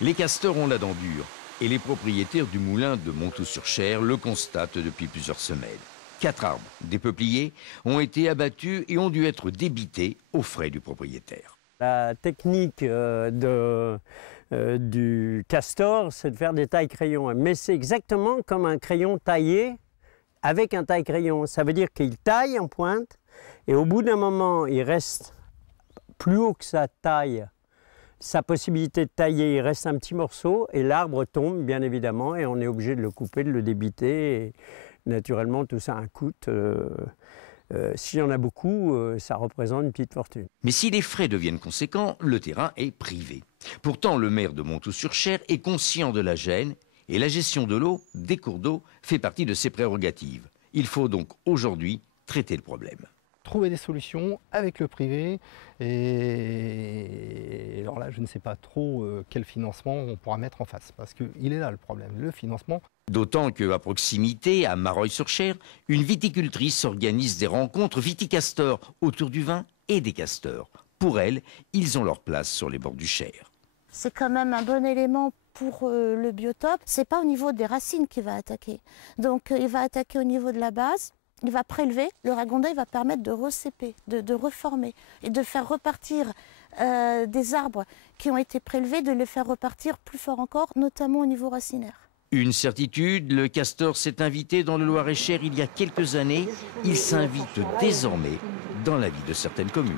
Les castors ont la dent dure et les propriétaires du moulin de Montaut-sur-Cher le constatent depuis plusieurs semaines. 4 arbres, des peupliers, ont été abattus et ont dû être débités aux frais du propriétaire. La technique du castor, c'est de faire des tailles-crayons. Mais c'est exactement comme un crayon taillé avec un taille-crayon. Ça veut dire qu'il taille en pointe et au bout d'un moment, il reste plus haut que sa taille, sa possibilité de tailler, il reste un petit morceau et l'arbre tombe bien évidemment et on est obligé de le couper, de le débiter. Et naturellement, tout ça a un coût. S'il y en a beaucoup, ça représente une petite fortune. Mais si les frais deviennent conséquents, le terrain est privé. Pourtant, le maire de Montaut-sur-Cher est conscient de la gêne et la gestion de l'eau, des cours d'eau, fait partie de ses prérogatives. Il faut donc aujourd'hui traiter le problème. Trouver des solutions avec le privé et alors là je ne sais pas trop quel financement on pourra mettre en face parce qu'il est là le problème, le financement. D'autant qu'à proximité, à Marolles-sur-Cher, une viticultrice organise des rencontres viticastors autour du vin et des castors. Pour elle, ils ont leur place sur les bords du Cher. C'est quand même un bon élément pour le biotope. C'est pas au niveau des racines qu'il va attaquer. Donc il va attaquer au niveau de la base. Il va prélever, le ragondin il va permettre de recéper, de reformer et de faire repartir des arbres qui ont été prélevés, de les faire repartir plus fort encore, notamment au niveau racinaire. Une certitude, le castor s'est invité dans le Loir-et-Cher il y a quelques années. Il s'invite désormais dans la vie de certaines communes.